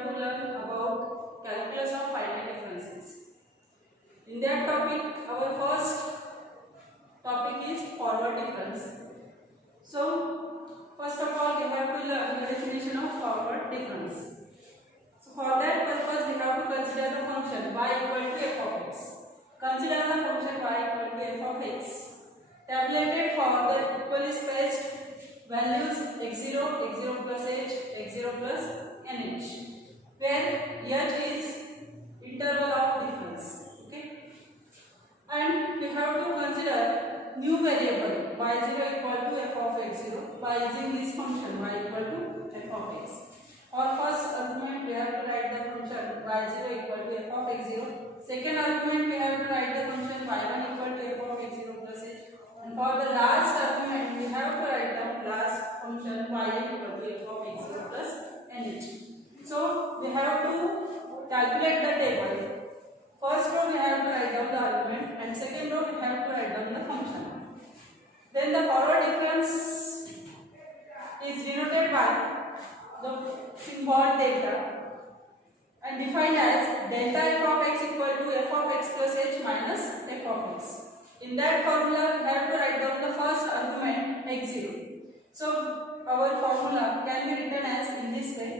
have to learn about calculus of finite differences. In that topic, our first topic is forward difference. So, first of all, we have to learn the definition of forward difference. So, for that purpose, we have to consider the function y equal to f of x. Consider the function y equal to f of x. Tabulated for the equally spaced values x0, x0 plus h, x0 plus nh, where h is interval of difference. Okay, and we have to consider new variable y0 equal to f of x0 by using this function y equal to f of x. For first argument, we have to write the function y0 equal to f of x0. Second argument, we have to write the function y1 equal to f of x0 plus h. And for the last argument, we have to write down last function yn equal to f of x0 plus nh. So we have to calculate the table. First row we have to write down the argument, and second row we have to write down the function. Then the forward difference is denoted by the symbol delta and defined as delta f of x equal to f of x plus h minus f of x. In that formula, we have to write down the first argument x0. So our formula can be written as in this way: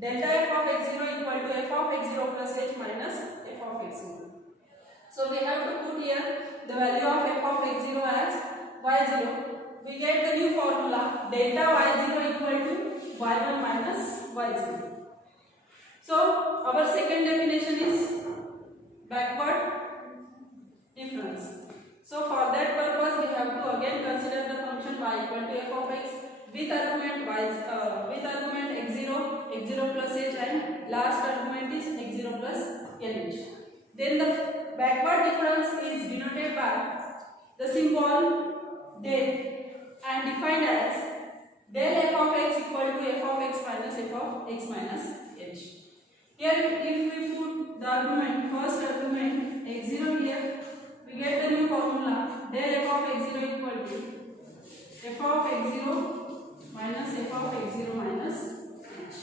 delta f of x0 equal to f of x0 plus h minus f of x0. So we have to put here the value of f of x0 as y0. We get the new formula delta y0 equal to y1 minus y0. So our second definition is backward difference. So for that purpose, we have to again consider the function y equal to f of x with argument x0, x0 plus h, and last argument is x0 plus nh. Then the backward difference is denoted by the symbol del and defined as del f of x equal to f of x minus f of x minus h. Here, if we put the argument, first argument x0 here, we get the new formula del f of x0 equal to f of x0 minus f of x0 minus h.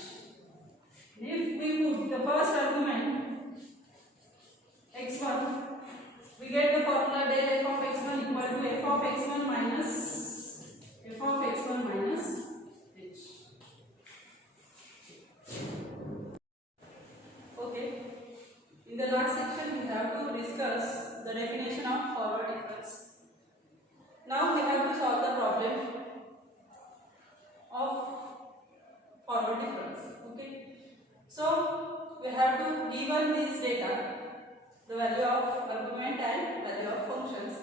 If we put the first argument x1, we get the formula del f of x1 equal to f of x1 minus f of x1 minus h. Okay. In the last section, we have to discuss the definition of forward difference. Now we have to solve the problem of forward difference. Okay. So we have to given this data, the value of argument and value of functions.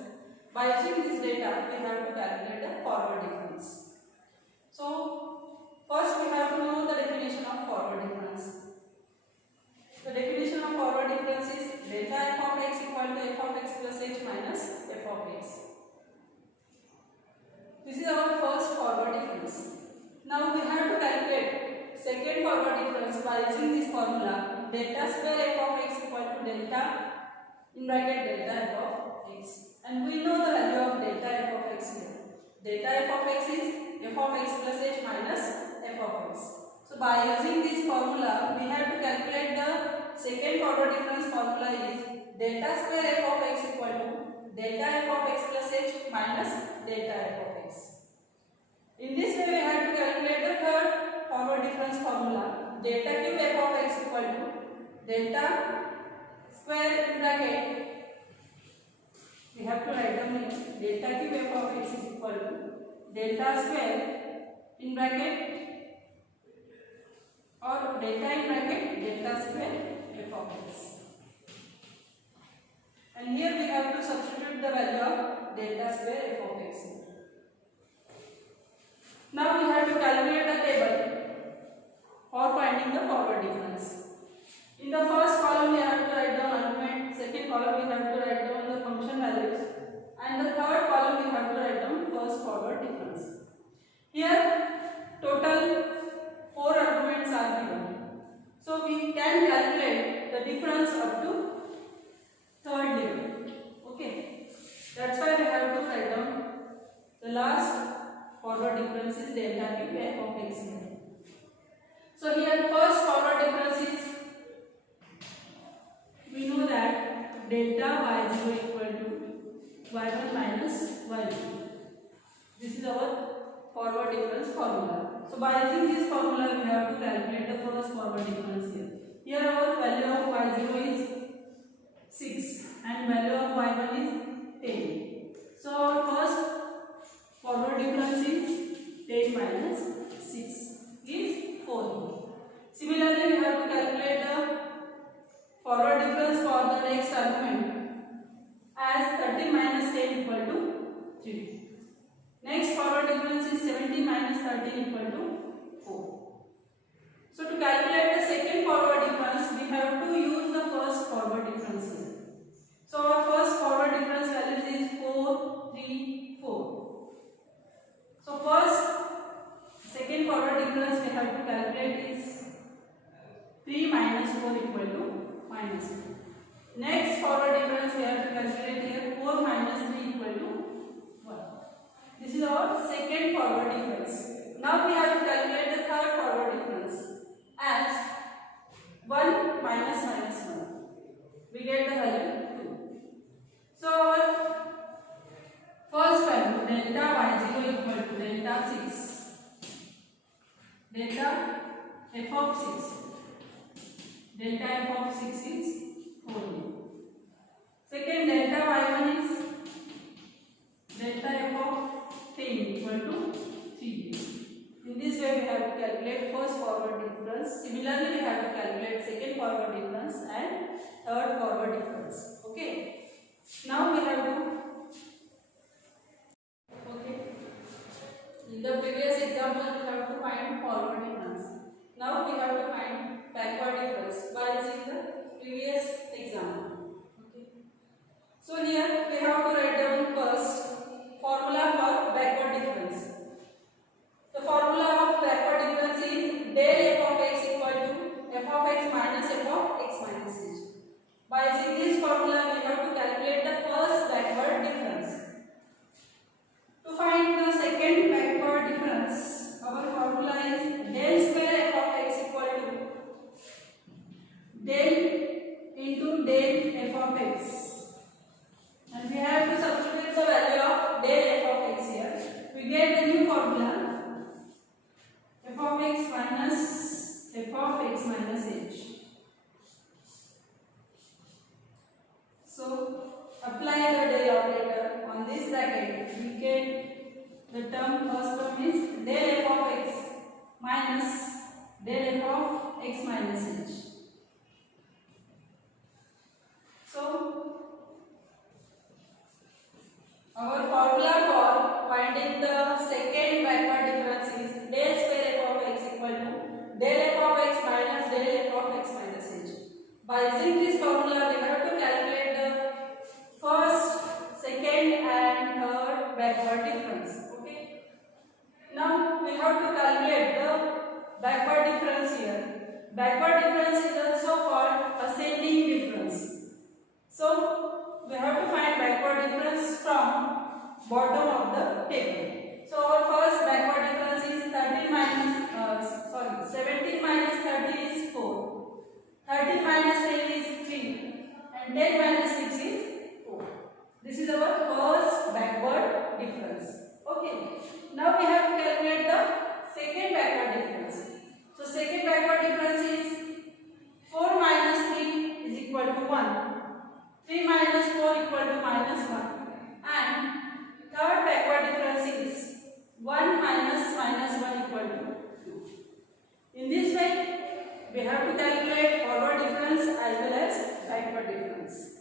By using this data, we have to calculate the forward difference. So first we have to know the definition of forward difference. The definition of forward difference is delta f of x equal to f of x plus h minus f of x. This is our first forward difference. Now we have to calculate second forward difference by using this formula delta square f of x equal to delta in bracket delta f of x. And we know the value of delta f of x here. Delta f of x is f of x plus h minus f of x. So by using this formula, we have to calculate the second forward difference formula is delta square f of x equal to delta f of x plus h minus delta f of x. In this way, we have to calculate the third forward difference formula delta cube f of x equal to delta square in bracket. We have to write down delta cube f of x is equal to delta square in bracket or delta in bracket delta square f of x. And here we have to substitute the value of delta square f of x. Now we have to calculate the table for finding the forward difference. In the first column we have to write down argument, second column we have to write down the function values, and the third column we have to write down first forward difference. Here total 4 arguments are given. So we can calculate the difference up to third level. Okay. That's why we have to write down the last forward difference is delta cube f of x. So here first forward difference is, we know that delta y0 equal to y1 minus y2. This is our forward difference formula. So by using this formula we have to calculate the first forward difference here. Here our value of y0 is 6 and value of y1 is 10. So our first forward difference is 10 minus 6 is 4. Similarly, we have to calculate the forward difference for the next argument as 30 minus 10 equal to 3. Next forward difference is 17 minus 13 equal to 4. So to calculate the second forward difference, we have to use the first forward difference here. So our first forward difference value is 4, 3, 4. So second forward difference we have to calculate is 3 minus 4 equal to minus 2. Next forward difference we have to calculate here 4 minus 3 equal to 1. This is our second forward difference. Now we have to calculate the third forward difference as 1 minus minus 1. We get the value 2. So our first value delta y0 equal to delta 6, delta f of 6. Delta f of 6 is 4. Second delta y1 is delta f of 10 equal to 3. In this way we have to calculate first forward difference. Similarly we have to calculate second forward difference and third forward difference. Okay. Now we have to, in the previous example we have to find forward difference. Now we have to find backward difference by using the previous example. Okay. So here we have to write down first formula for backward difference. The formula of backward difference is del f of x equal to f of x minus f of x minus h. By using this formula we have to calculate the first backward difference. To find the second backward difference, our formula is del square f of x equal to del into del f of x. And we have to substitute the value of del f of x here. We get the new formula f of x minus f of x minus h. So apply the del operator on this bracket. We get the first term is del f of x minus del f of x minus h. So our formula for finding the second backward difference is del square f of x equal to del f of x minus del f of x minus h. By using this formula we have to calculate the first, second and third backward difference. Okay. Now we have to calculate the backward difference here. Backward difference is also called ascending difference. So we have to find backward difference from bottom of the table. So our first backward difference is 17 minus 30 is 4. 13 minus 10 is 3 and 10 minus 6 is 4. This is our first backward difference. Okay. Now we have to calculate the second backward difference. So second backward difference is 4 minus 3 is equal to 1. 3 minus 4 equal to minus 1. And third backward difference is 1 minus minus 1 equal to 2. In this way, we have to calculate forward difference as well as backward difference.